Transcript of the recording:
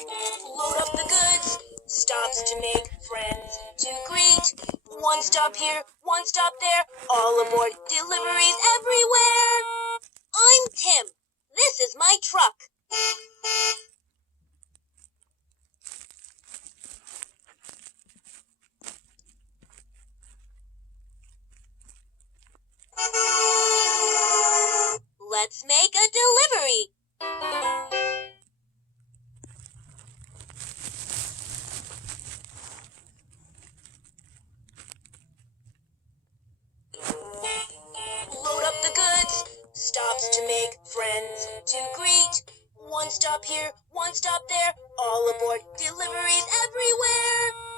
Load up the goods, stops to make friends to greet. One stop here, one stop there, all aboard, deliveries everywhere. I'm Tim. This is my truck. Let's make a delivery. Load up the goods, stops to make friends to greet. One stop here, one stop there, all aboard, deliveries everywhere.